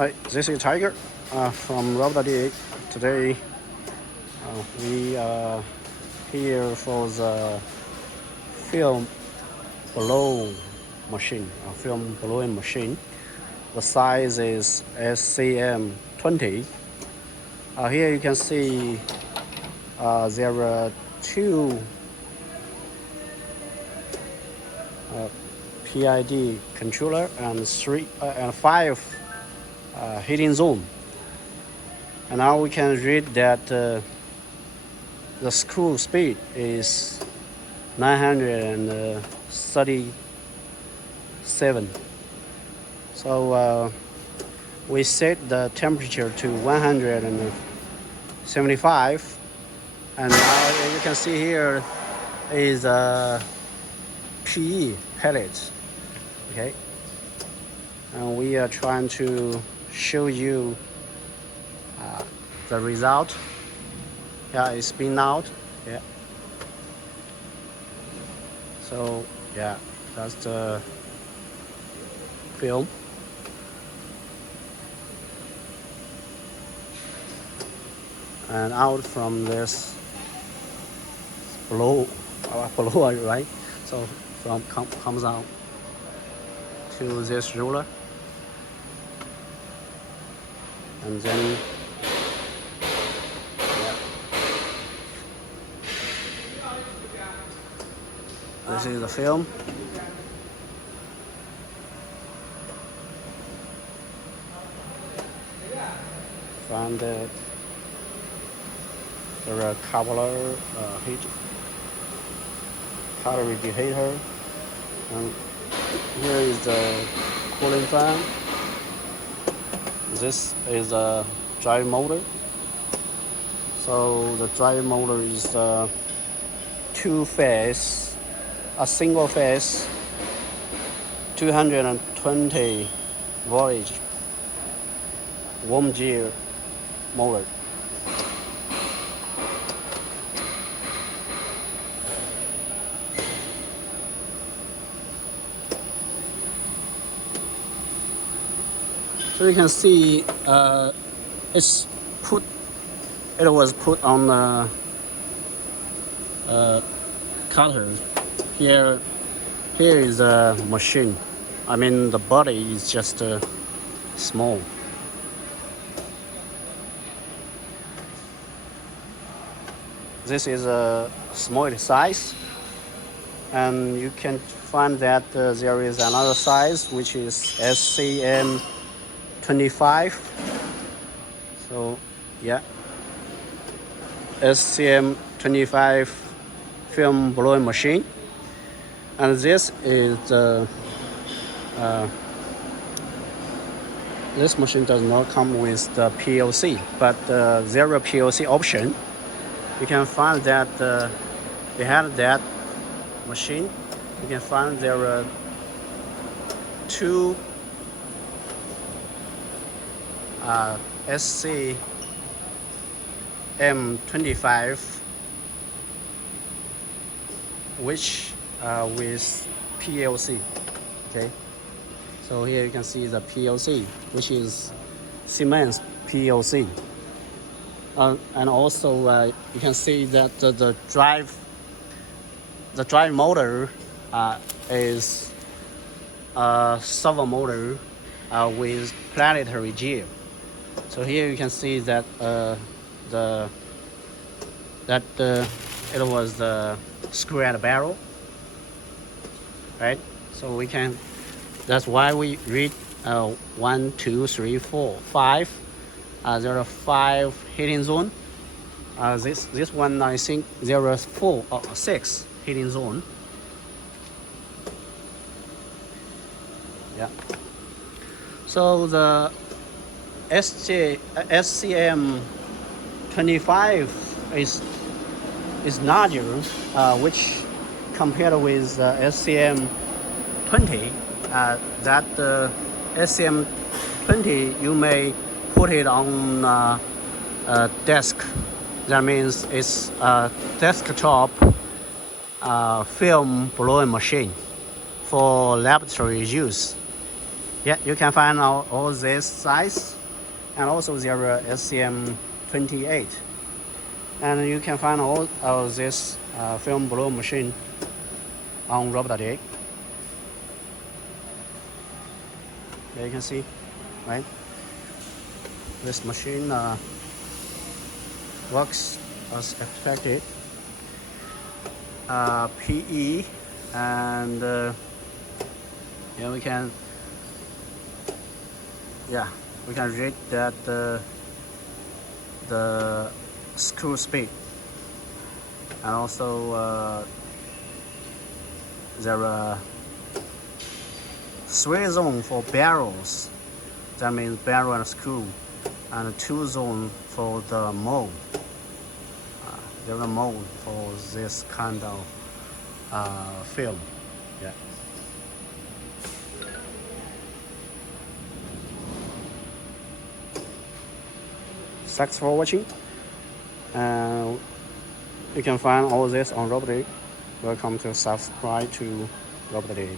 Hi, this is Tiger from RobotDigg. Today we are here for the film blow machine, film blowing machine. The size is SCM20. Here you can see there are two PID controller and five heating zone. And now we can read that the screw speed is 937. So we set the temperature to 175, and now you can see here is a PE pellet. Okay, and we are trying to show you the result. Yeah, it's been out. Yeah. So yeah, that's the film. And out from this blower, right? So comes out to this roller, and then this is the film. Find it. There are coupler, heat, color radiator, and here is the cooling fan. This is a drive motor. So the drive motor is two-phase, a single phase, 220 voltage, warm gear motor. So you can see it was put on the cutter. Here is a machine. I mean, the body is just small. This is a small size, and you can find that there is another size which is SCM25. So yeah, SCM25 film blowing machine, and this is this machine does not come with the PLC, but there are PLC option. You can find that behind that machine, you can find there are two SCM25, which with PLC. Okay, so here you can see the PLC, which is Siemens PLC, and also you can see that the drive motor is a servo motor with planetary gear. So here you can see that it was the screw and barrel, right? So we can. That's why we read 1, 2, 3, 4, 5. There are 5 heating zone. This one I think there are 4 or 6 heating zone. Yeah. So the SCM25 is larger, which compared with SCM20, that SCM20 you may put it on a desk. That means it's a desktop film blowing machine for laboratory use. Yeah, you can find all this size, and also there are SCM28, and you can find all of this film blow machine on RobotDigg. There you can see, right? This machine works as expected. PE, and yeah, we can read that the screw speed, and also there are 3 zones for barrels. That means barrel and screw, and 2 zones for the mold. There are mold for this kind of film. Yeah. Thanks for watching. You can find all this on RobotDigg. Welcome to subscribe to RobotDigg.